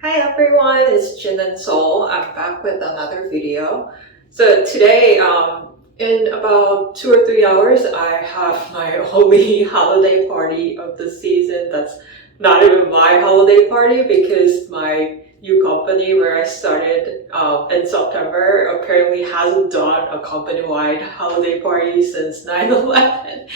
Hi everyone, it's Jin and Seoul. I'm back with another video. So today, in about 2 or 3 hours, I have my only holiday party of the season. That's not even my holiday party because my new company where I started in September apparently hasn't done a company-wide holiday party since 9/11.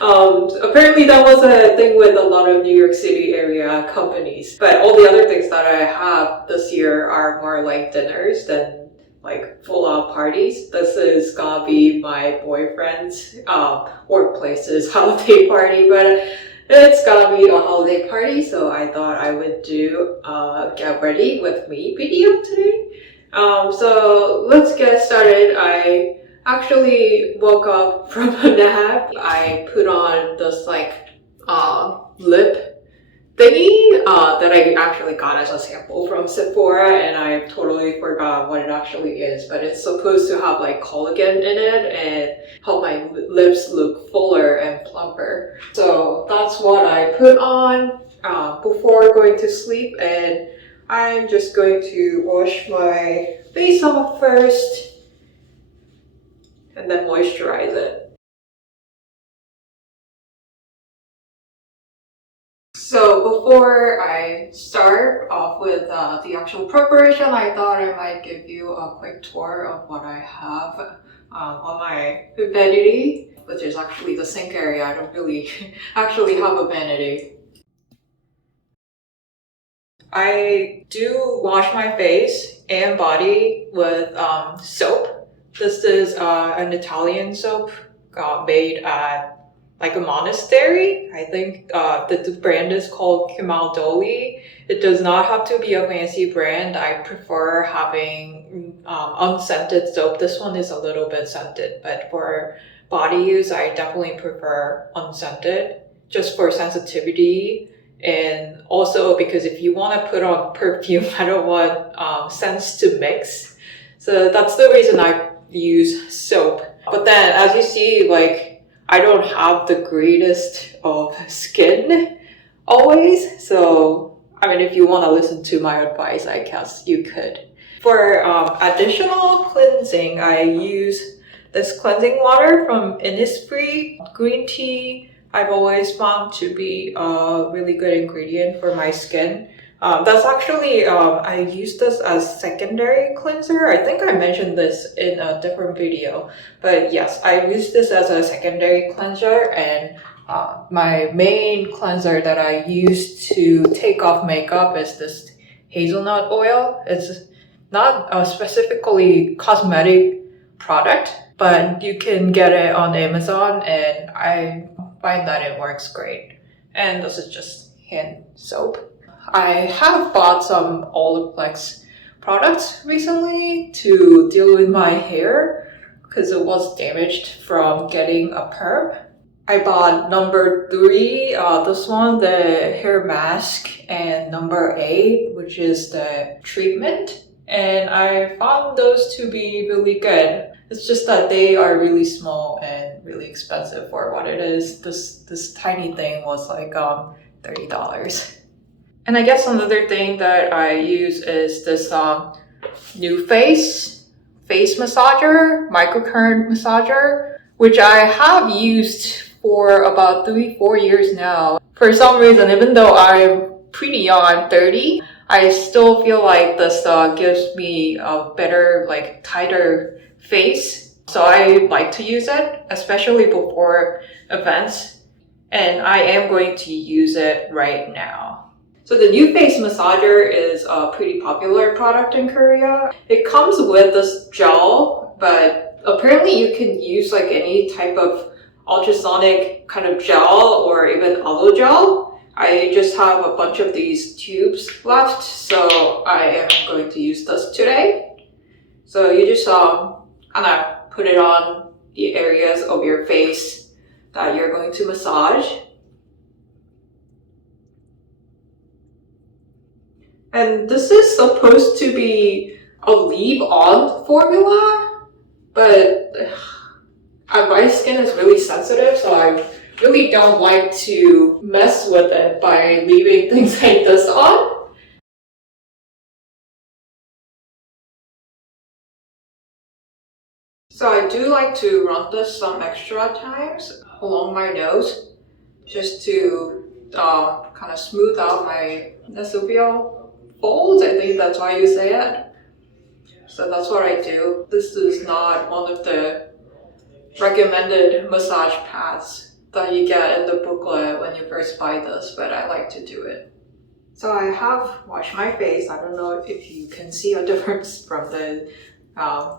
Apparently that was a thing with a lot of New York City area companies. But all the other things that I have this year are more like dinners than like full-on parties. This is gonna be my boyfriend's workplace's holiday party, but it's gonna be a holiday party, so I thought I would do a get ready with me video today. So let's get started. I actually woke up from a nap. I put on this lip thingy that I actually got as a sample from Sephora, and I totally forgot what it actually is, but it's supposed to have like collagen in it and help my lips look fuller and plumper. So that's what I put on before going to sleep, and I'm just going to wash my face off first and then moisturize it. So before I start off with the actual preparation, I thought I might give you a quick tour of what I have on my vanity, which is actually the sink area. I don't really actually have a vanity. I do wash my face and body with soap. This is an Italian soap made at like a monastery. I think the brand is called Camaldoli. It does not have to be a fancy brand. I prefer having unscented soap. This one is a little bit scented, but for body use, I definitely prefer unscented just for sensitivity. And also because if you want to put on perfume, I don't want scents to mix. So that's the reason I use soap. But then as you see, like, I don't have the greatest of skin always, so I mean, if you want to listen to my advice, I guess you could. For additional cleansing, I use this cleansing water from Innisfree green tea. I've always found to be a really good ingredient for my skin. That's actually, I use this as secondary cleanser. I think I mentioned this in a different video, but yes, I use this as a secondary cleanser, and my main cleanser that I use to take off makeup is this hazelnut oil. It's not a specifically cosmetic product, but you can get it on Amazon, and I find that it works great. And this is just hand soap. I have bought some Olaplex products recently to deal with my hair because it was damaged from getting a perm. I bought number 3, this one, the hair mask, and number 8, which is the treatment. And I found those to be really good. It's just that they are really small and really expensive for what it is. This tiny thing was like $30. And I guess another thing that I use is this new face massager, microcurrent massager, which I have used for about 3-4 years now. For some reason, even though I'm pretty young, I'm 30, I still feel like this gives me a better, like, tighter face. So I like to use it, especially before events. And I am going to use it right now. So the new face massager is a pretty popular product in Korea. It comes with this gel, but apparently you can use like any type of ultrasonic kind of gel or even aloe gel. I just have a bunch of these tubes left, so I am going to use this today. So you just kind of put it on the areas of your face that you're going to massage. And this is supposed to be a leave-on formula, but my skin is really sensitive, so I really don't like to mess with it by leaving things like this on. So I do like to run this some extra times along my nose just to kind of smooth out my nasopharyngeal folds. I think that's why you say it. So that's what I do. This is not one of the recommended massage pads that you get in the booklet when you first buy this, but I like to do it. So I have washed my face. I don't know if you can see a difference from the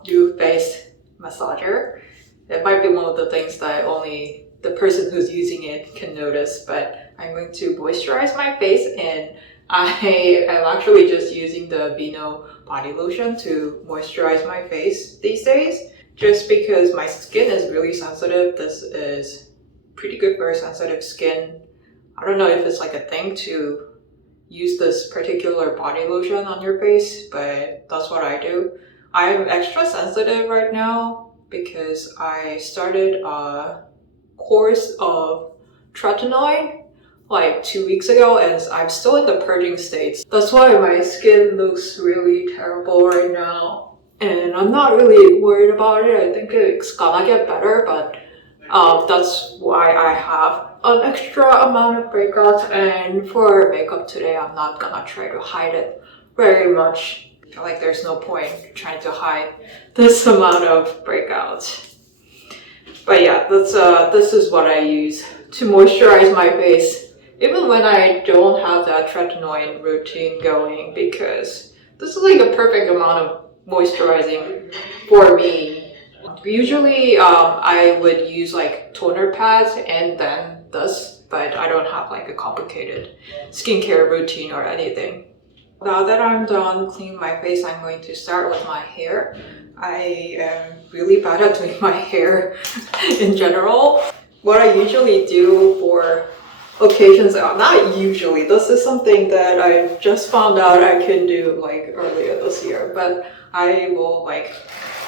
new face massager. It might be one of the things that only the person who's using it can notice, but I'm going to moisturize my face, and I am actually just using the Vino body lotion to moisturize my face these days, just because my skin is really sensitive. This is pretty good for sensitive skin. I don't know if it's like a thing to use this particular body lotion on your face, but that's what I do. I'm extra sensitive right now because I started a course of tretinoin like 2 weeks ago, and I'm still in the purging stage. That's why my skin looks really terrible right now, and I'm not really worried about it. I think it's gonna get better, but that's why I have an extra amount of breakouts. And for makeup today, I'm not gonna try to hide it very much. I feel like there's no point trying to hide this amount of breakouts. But yeah, this is what I use to moisturize my face, even when I don't have that tretinoin routine going, because this is like a perfect amount of moisturizing for me. Usually I would use like toner pads and then this, but I don't have like a complicated skincare routine or anything. Now that I'm done cleaning my face, I'm going to start with my hair. I am really bad at doing my hair in general. What I usually do for occasions, not usually, this is something that I just found out I can do like earlier this year, but I will like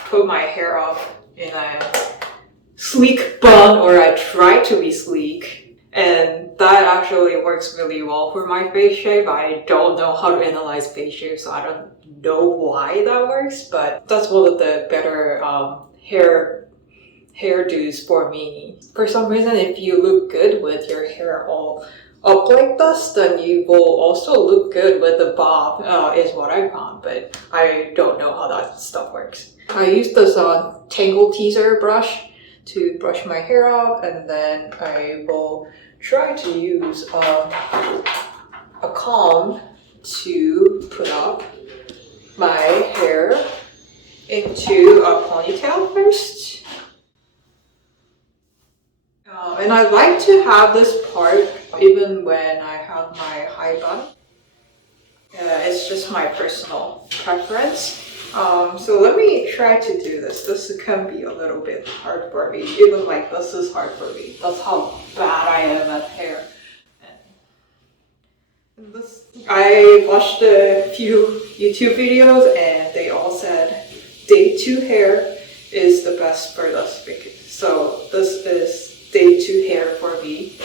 put my hair up in a sleek bun, or I try to be sleek, and that actually works really well for my face shape. I don't know how to analyze face shape, so I don't know why that works, but that's one of the better hairdos for me. For some reason, if you look good with your hair all up like this, then you will also look good with the bob, is what I found, but I don't know how that stuff works. I use this Tangle Teaser brush to brush my hair out, and then I will try to use a comb to put up my hair into a ponytail first. And I like to have this part even when I have my high bun. It's just my personal preference. So let me try to do this. This can be a little bit hard for me. Even like this is hard for me. That's how bad I am at hair. And this, I watched a few YouTube videos and they all said day 2 hair is the best for this. So this is day 2 hair for me.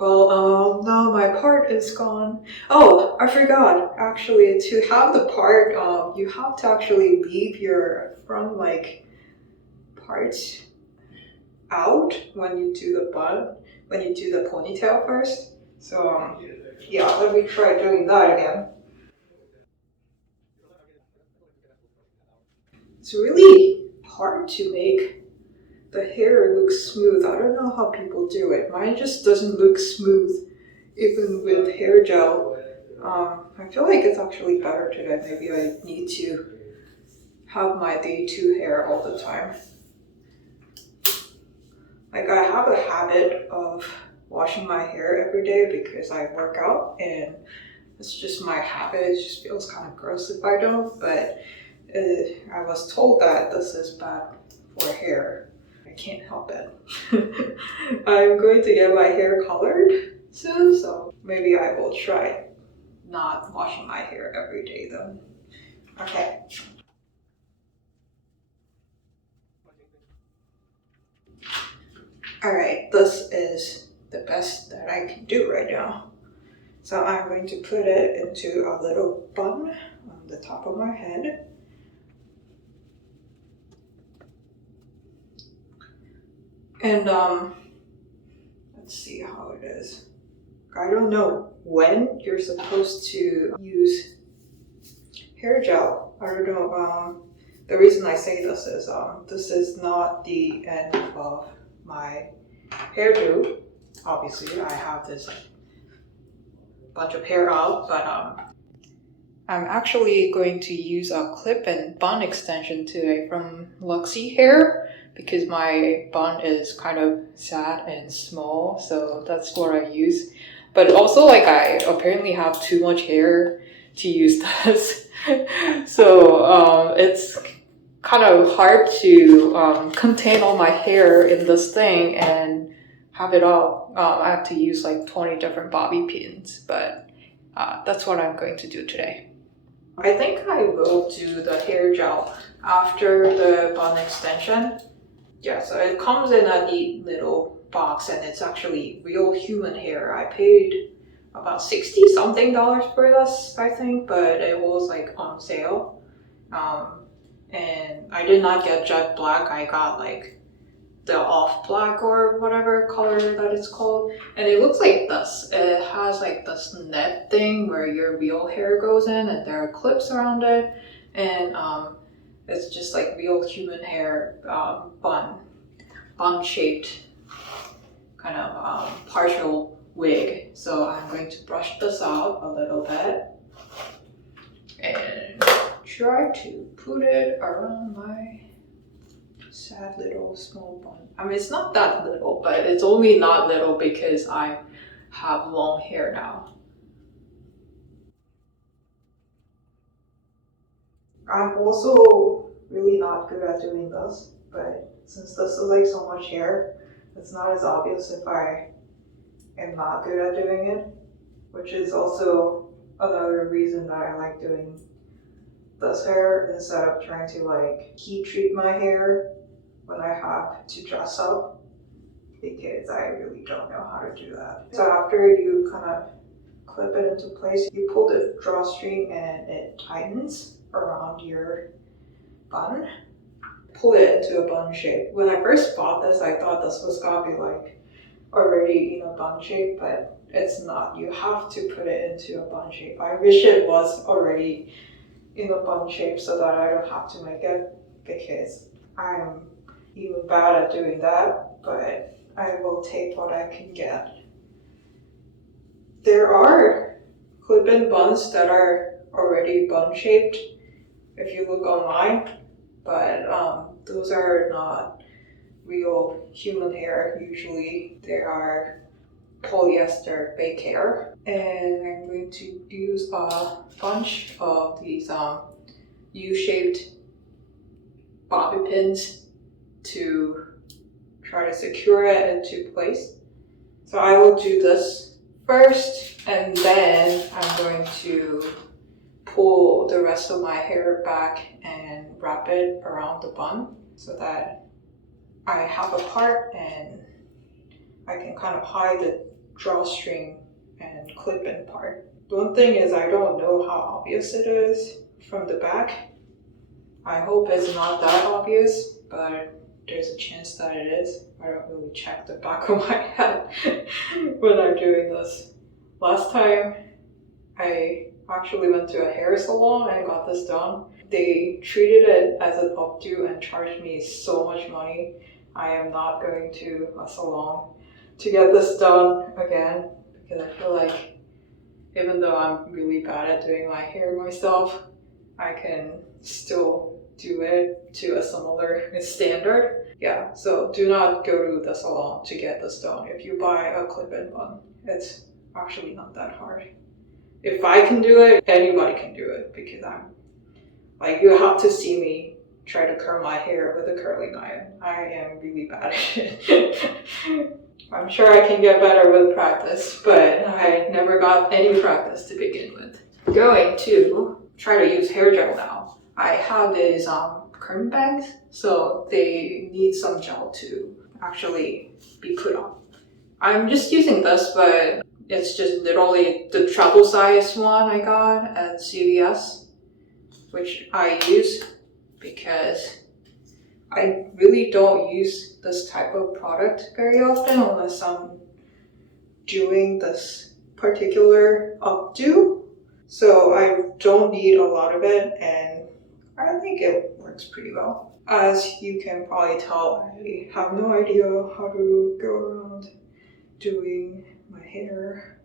Well, now my part is gone. Oh, I forgot. Actually, to have the part, you have to actually leave your front parts out when you do the bun, when you do the ponytail first. So yeah, let me try doing that again. It's really hard to make the hair looks smooth. I don't know how people do it. Mine just doesn't look smooth, even with hair gel. I feel like it's actually better today. Maybe I need to have my day 2 hair all the time. Like, I have a habit of washing my hair every day because I work out, and it's just my habit. It just feels kind of gross if I don't, but I was told that this is bad for hair. Can't help it. I'm going to get my hair colored soon, so maybe I will try not washing my hair every day though. Okay. Alright, this is the best that I can do right now. So I'm going to put it into a little bun on the top of my head. And let's see how it is. I don't know when you're supposed to use hair gel. I don't know. The reason I say this is not the end of my hairdo. Obviously, I have this bunch of hair out, but I'm actually going to use a clip and bun extension today from Luxie Hair because my bun is kind of sad and small, so that's what I use. But also, like, I apparently have too much hair to use this, so it's kind of hard to contain all my hair in this thing and have it all. I have to use like 20 different bobby pins, but that's what I'm going to do today. I think I will do the hair gel after the bun extension. Yeah, so it comes in a neat little box and it's actually real human hair. I paid about $60 something for this, I think, but it was like on sale. And I did not get jet black. I got like the off black or whatever color that it's called, and it looks like this. It has like this net thing where your real hair goes in and there are clips around it, and it's just like real human hair, bun shaped kind of partial wig. So I'm going to brush this out a little bit and try to put it around my sad little small bun. I mean, it's not that little, but it's only not little because I have long hair now. I'm also really not good at doing this, but since this is like so much hair, it's not as obvious if I am not good at doing it, which is also another reason that I like doing this hair instead of trying to like heat treat my hair when I have to dress up, because I really don't know how to do that. So after you kind of clip it into place, you pull the drawstring and it tightens around your bun. Pull it into a bun shape. When I first bought this, I thought this was gonna be like already in a bun shape, but it's not. You have to put it into a bun shape. I wish it was already in a bun shape so that I don't have to make it, because I'm even bad at doing that, but I will take what I can get. There are clip-in buns that are already bun shaped if you look online, but those are not real human hair. Usually they are polyester fake hair. And I'm going to use a bunch of these U-shaped bobby pins to try to secure it into place. So I will do this first, and then I'm going to pull the rest of my hair back and wrap it around the bun so that I have a part and I can kind of hide the drawstring and clip-in part. The one thing is I don't know how obvious it is from the back. I hope it's not that obvious, but there's a chance that it is. I don't really check the back of my head when I'm doing this. Last time I actually went to a hair salon and got this done. They treated it as an updo and charged me so much money. I am not going to a salon to get this done again, because I feel like even though I'm really bad at doing my hair myself, I can still do it to a similar standard. Yeah, so do not go to the salon to get this done. If you buy a clip-in bun, it's actually not that hard. If I can do it, anybody can do it, because I'm like, you have to see me try to curl my hair with a curling iron. I am really bad at it. I'm sure I can get better with practice, but I never got any practice to begin with. Going to try to use hair gel now. I have these curtain bangs, so they need some gel to actually be put on. I'm just using this, but it's just literally the travel size one I got at CVS. which I use because I really don't use this type of product very often unless I'm doing this particular updo. So I don't need a lot of it, and I think it works pretty well. As you can probably tell, I have no idea how to go around doing my hair.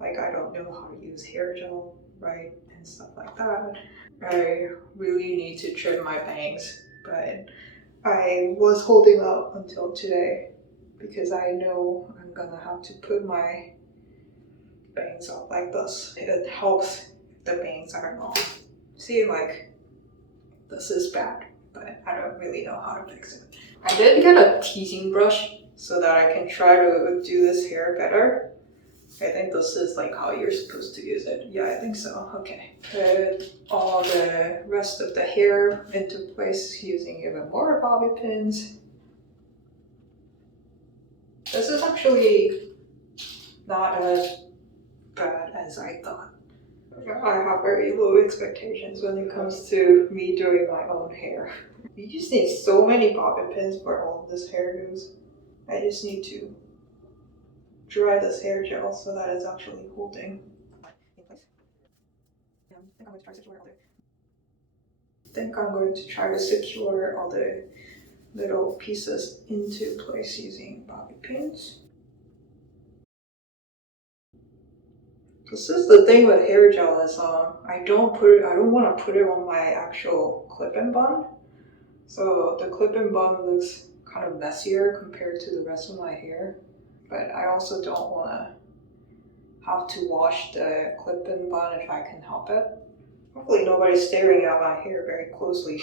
Like, I don't know how to use hair gel right and stuff like that. I really need to trim my bangs, but I was holding up until today because I know I'm gonna have to put my bangs up like this. It helps if the bangs are long. See, like, this is bad, but I don't really know how to fix it. I did get a teasing brush so that I can try to do this hair better. I think this is like how you're supposed to use it. Yeah, I think so. Okay. Put all the rest of the hair into place using even more bobby pins. This is actually not as bad as I thought. I have very low expectations when it comes to me doing my own hair. You just need so many bobby pins for all of this hairdos. I just need to dry this hair gel so that it's actually holding in place. I think I'm going to try to secure all the little pieces into place using bobby pins. This is the thing with hair gel is I don't want to put it on my actual clip-in bun. So the clip-in bun looks kind of messier compared to the rest of my hair. But I also don't want to have to wash the clip-in bun if I can help it. Hopefully nobody's staring at my hair very closely.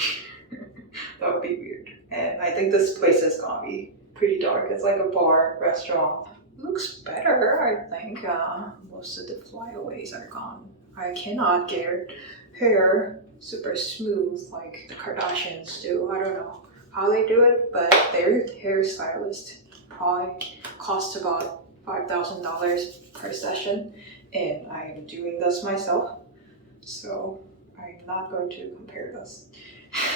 That would be weird. And I think this place is gonna be pretty dark. It's like a bar, restaurant. Looks better, I think. Most of the flyaways are gone. I cannot get hair super smooth like the Kardashians do. I don't know how they do it, but their hairstylist probably cost about $5,000 per session, and I'm doing this myself, so I'm not going to compare this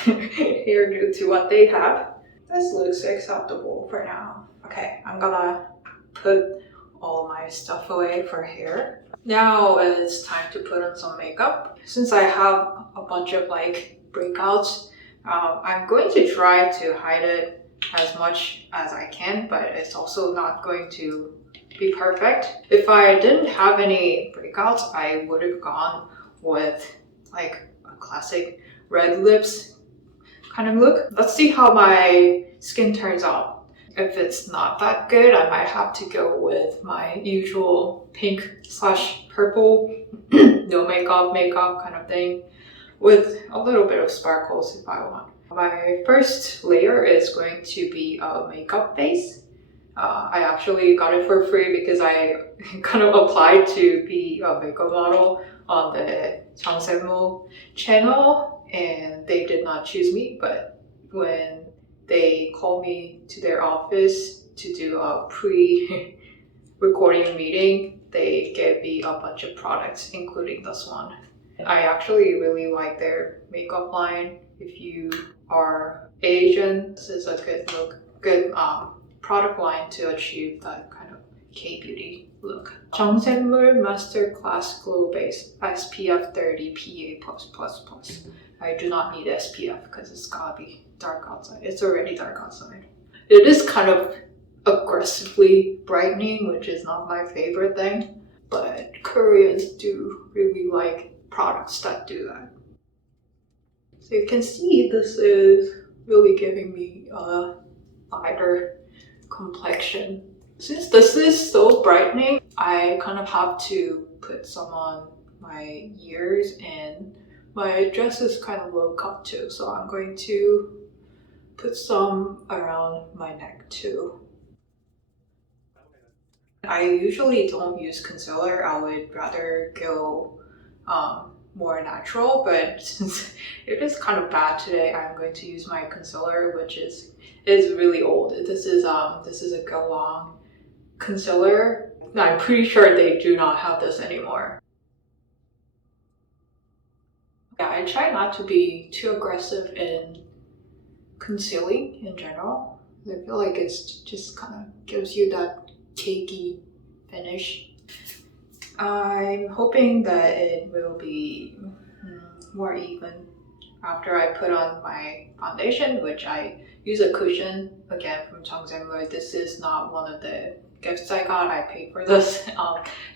hairdo to what they have. This looks acceptable for now. Okay, I'm gonna put all my stuff away for hair. Now it's time to put on some makeup. Since I have a bunch of like breakouts, I'm going to try to hide it as much as I can, but it's also not going to be perfect. If I didn't have any breakouts, I would have gone with like a classic red lips kind of look. Let's see how my skin turns out. If it's not that good, I might have to go with my usual pink/purple no makeup kind of thing with a little bit of sparkles if I want. My first layer is going to be a makeup base. I actually got it for free because I kind of applied to be a makeup model on the Mool channel, and they did not choose me, but when they called me to their office to do a pre-recording meeting, they gave me a bunch of products, including this one. I actually really like their makeup line. If you are Asian, this is a good product line to achieve that kind of K-beauty look. 정샘물 Masterclass Glow Base SPF 30 PA+++. I do not need SPF because it's gotta be dark outside. It's already dark outside. It is kind of aggressively brightening, which is not my favorite thing, but Koreans do really like products that do that. So you can see this is really giving me a lighter complexion. Since this is so brightening, I kind of have to put some on my ears, and my dress is kind of low cut too, so I'm going to put some around my neck too. I usually don't use concealer. I would rather go more natural, but since it is kind of bad today, I'm going to use my concealer, which is really old. This is a Go Long concealer. I'm pretty sure they do not have this anymore. Yeah, I try not to be too aggressive in concealing in general. I feel like it's just kind of gives you that cakey finish. I'm hoping that it will be more even after I put on my foundation, which I use a cushion again from Jung. This is not one of the gifts I got. I paid for this.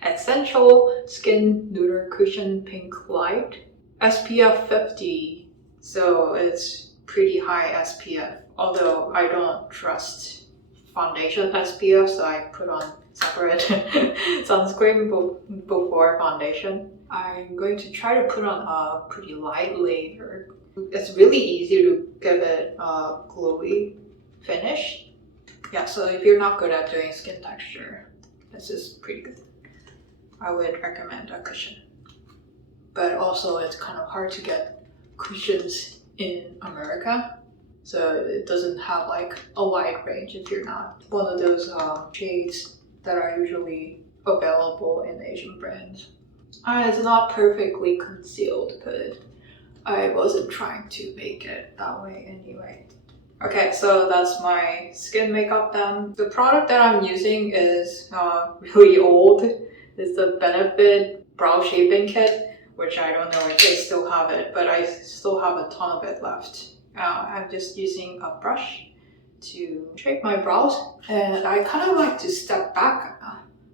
Essential Skin Nuder Cushion Pink Light. SPF 50, so it's pretty high SPF. Although I don't trust foundation SPF, so I put on separate sunscreen before foundation. I'm going to try to put on a pretty light layer. It's really easy to give it a glowy finish. Yeah, so if you're not good at doing skin texture, this is pretty good. I would recommend a cushion. But also it's kind of hard to get cushions in America. So it doesn't have like a wide range if you're not one of those shades that are usually available in Asian brands. It's not perfectly concealed, but I wasn't trying to make it that way anyway. Okay, so that's my skin makeup done. The product that I'm using is really old. It's the Benefit Brow Shaping Kit, which I don't know if they still have it, but I still have a ton of it left. I'm just using a brush to shape my brows, and I kind of like to step back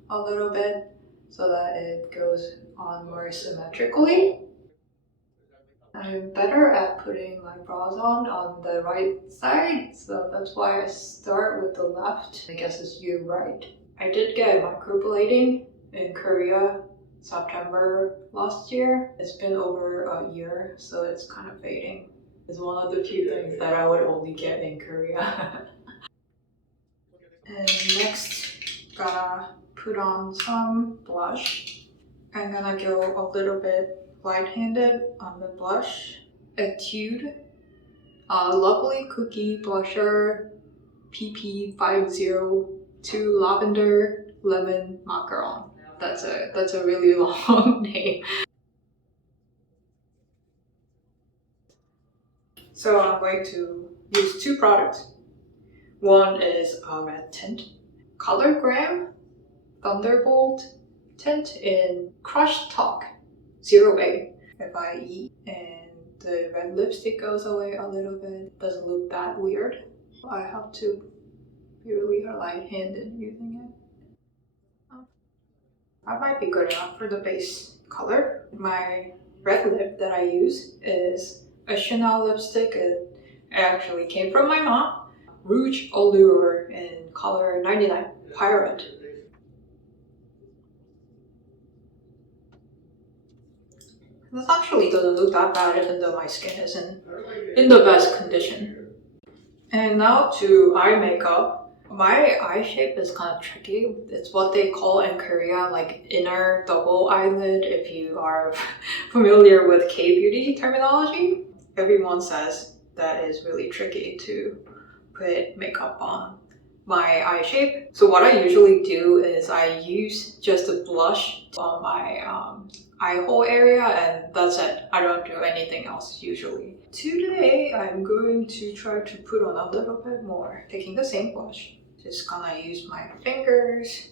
a little bit so that it goes on more symmetrically. I'm better at putting my brows on the right side, so that's why I start with the left. I guess it's you right. I did get microblading in Korea September last year. It's been over a year, so it's kind of fading. It's one of the few things that I would only get in Korea. And next, gonna put on some blush. I'm gonna go a little bit light-handed on the blush. Etude, Lovely Cookie Blusher PP502 Lavender Lemon Macaron. That's a really long name. So I'm going to use two products. One is a red tint, Colorgram Thunderbolt tint in Crush Talk 0A. If I eat and the red lipstick goes away a little bit, doesn't look that weird. I have to be really light-handed using it. That might be good enough for the base color. My red lip that I use is a Chanel lipstick. It actually came from my mom. Rouge Allure in color 99 Pirate. This actually doesn't look that bad even though my skin isn't in the best condition. And now to eye makeup. My eye shape is kind of tricky. It's what they call in Korea like inner double eyelid if you are familiar with K-beauty terminology. Everyone says that is really tricky to put makeup on my eye shape. So what I usually do is I use just a blush on my eye hole area and that's it. I don't do anything else usually. Today I'm going to try to put on a little bit more. Taking the same blush, just gonna use my fingers.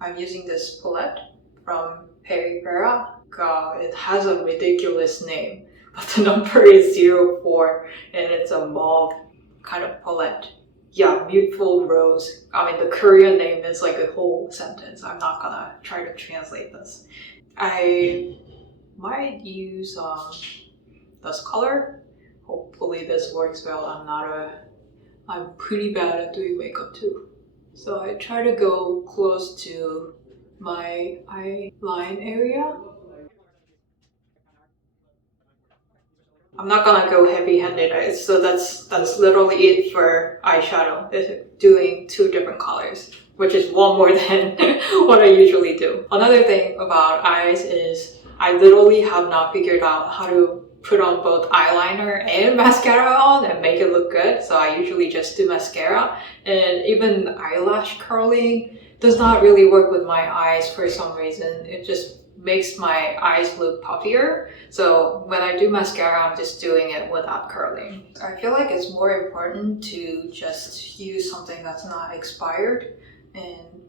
I'm using this palette from Peripera. God, it has a ridiculous name, but the number is 04 and it's a mauve kind of palette. Yeah, Muteful Rose. I mean, the Korean name is like a whole sentence. I'm not gonna try to translate this. I might use this color. Hopefully this works well. I'm pretty bad at doing makeup too. So I try to go close to my eye line area. I'm not gonna go heavy-handed, so that's literally it for eyeshadow. It's doing two different colors, which is one more than what I usually do. Another thing about eyes is I literally have not figured out how to put on both eyeliner and mascara on and make it look good. So I usually just do mascara, and even eyelash curling does not really work with my eyes for some reason. It just makes my eyes look puffier. So when I do mascara, I'm just doing it without curling. I feel like it's more important to just use something that's not expired and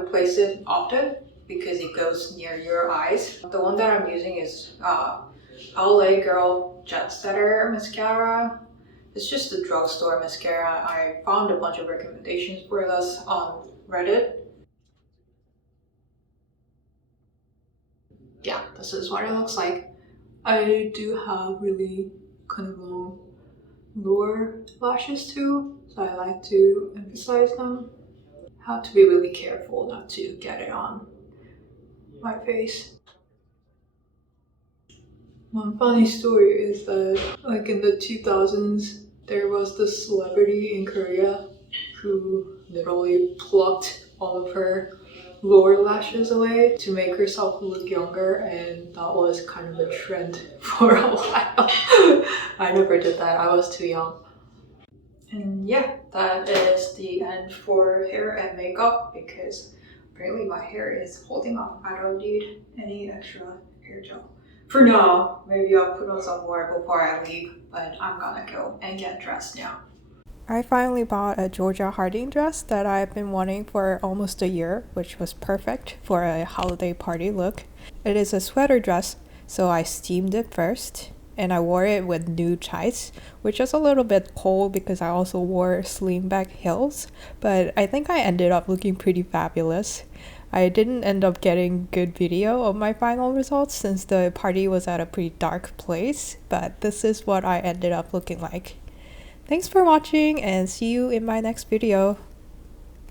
replace it often because it goes near your eyes. The one that I'm using is LA Girl Jet Setter mascara. It's just a drugstore mascara. I found a bunch of recommendations for this on Reddit. Yeah, this is what it looks like. I do have really kind of long lower lashes too, so I like to emphasize them. Have to be really careful not to get it on my face. One funny story is that like in the 2000s there was this celebrity in Korea who literally plucked all of her lower lashes away to make herself look younger, and that was kind of a trend for a while. I never did that, I was too young. And yeah, that is the end for hair and makeup because apparently my hair is holding up. I don't need any extra hair gel. For now, maybe I'll put on some more before I leave, but I'm gonna go and get dressed now. I finally bought a Georgia Harding dress that I've been wanting for almost a year, which was perfect for a holiday party look. It is a sweater dress, so I steamed it first, and I wore it with nude tights, which is a little bit cold because I also wore sling back heels, but I think I ended up looking pretty fabulous. I didn't end up getting good video of my final results since the party was at a pretty dark place, but this is what I ended up looking like. Thanks for watching and see you in my next video.